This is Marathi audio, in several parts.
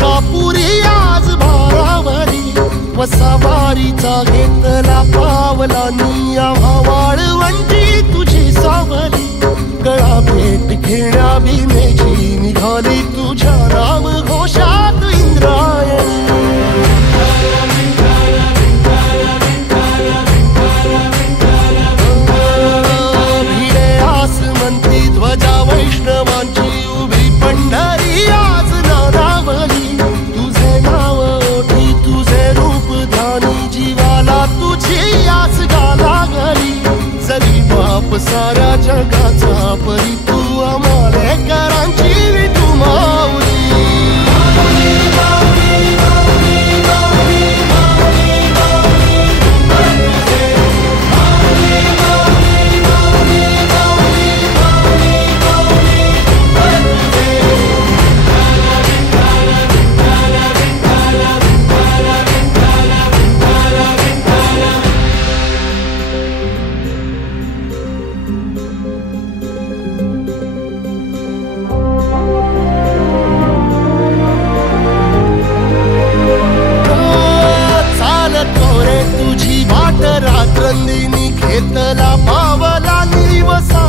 मलकापुरी आज भारावरी वसावारीचा घेतला पावला निया वाळवंटी तुझी सावली गळा भेट घेण्या भीमेची निघाली तुझ्या नाम घोषात इंद्रायणी भिडे आसमंती ध्वजा वैष्णवांची उभी पंढरी आज नानावली तुझे नाव ओठी तुझे रूप ध्यानी जीवाला तुझी आस लागली जरी बाप साऱ्या जगाचा परी तू आमालेकरांची विठू माऊली रात्रंदिनी घेतला पावला निवसा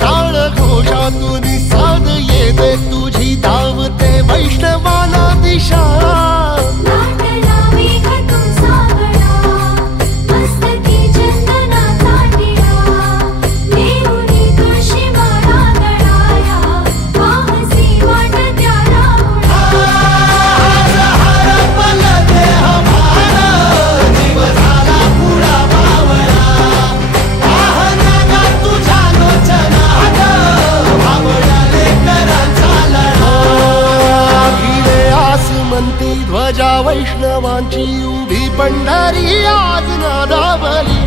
टाळ घोषातून साध येते तुझी धावते वैष्णवाला दिशा ध्वजा वैष्णवांची उभी पंढरी आज नादावली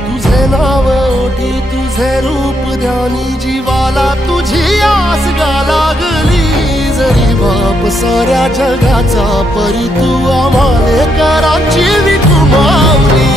तुझे नाव ओठी तुझे रूप ध्यानी जीवाला तुझी आस लागली जरी बाप साऱ्या जगाचा परी तू आमालेकरांची विठू माऊली